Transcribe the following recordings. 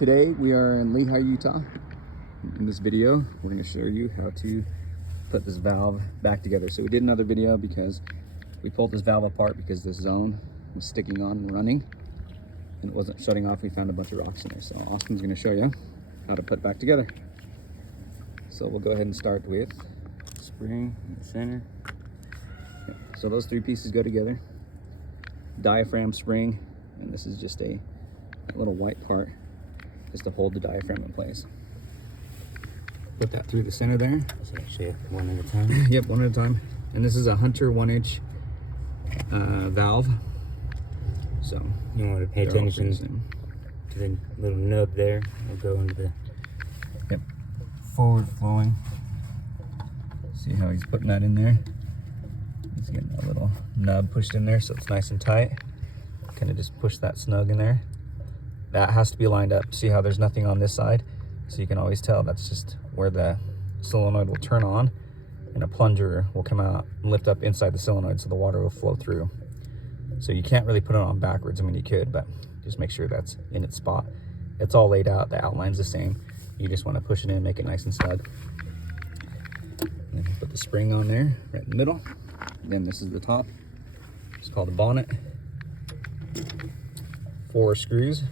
Today we are in Lehi, Utah. In this video, we're going to show you how to put this valve back together. So we did another video because we pulled this valve apart because this zone was sticking on and running and it wasn't shutting off. We found a bunch of rocks in there. So Austin's going to show you how to put it back together. So we'll go ahead and start with spring in the center. Okay. So those three pieces go together. Diaphragm, spring, and this is just a little white part just to hold the diaphragm in place. Put that through the center there. Let's actually one at a time. Yep, one at a time. And this is a Hunter 1-inch valve. So you want to pay attention to the little nub there. It'll go into the forward flowing. See how he's putting that in there? He's getting a little nub pushed in there so it's nice and tight. Kind of just push that snug in there. That has to be lined up. See how there's nothing on this side? So you can always tell that's just where the solenoid will turn on and a plunger will come out and lift up inside the solenoid so the water will flow through. So you can't really put it on backwards. I mean, you could, but just make sure that's in its spot. It's all laid out. The outline's the same. You just want to push it in, make it nice and snug. And put the spring on there, right in the middle. Then this is the top. It's called the bonnet. 4 screws.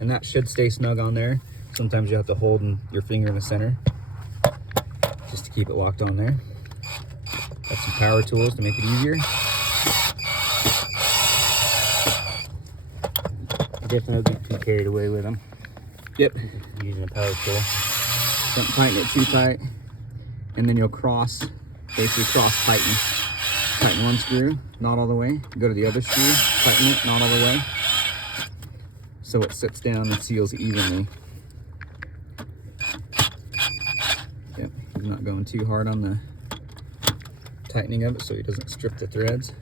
And that should stay snug on there. Sometimes you have to hold your finger in the center just to keep it locked on there. Got some power tools to make it easier. Definitely don't get too carried away with them. Yep. Using a power tool. Don't tighten it too tight. And then you'll basically cross tighten. Tighten one screw, not all the way. Go to the other screw, tighten it, not all the way. So it sits down and seals evenly. Yep, he's not going too hard on the tightening of it so he doesn't strip the threads.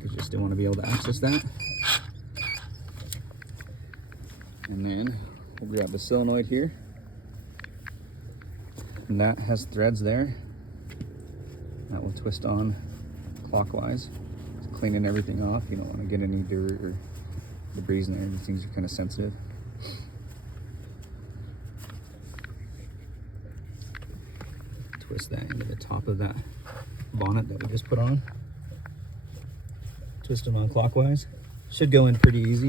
Because you still want to be able to access that. And then we'll grab the solenoid here. And that has threads there. That will twist on clockwise. Just cleaning everything off. You don't want to get any dirt or debris in there. These things are kind of sensitive. Twist that into the top of that bonnet that we just put on. Twist them on clockwise. Should go in pretty easy.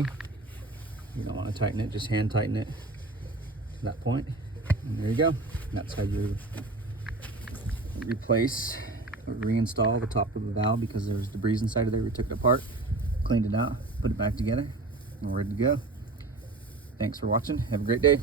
You don't want to tighten it, just hand tighten it to that point. And there you go. That's how you replace or reinstall the top of the valve because there's debris inside of there. We took it apart, cleaned it out, put it back together, and we're ready to go. Thanks for watching. Have a great day.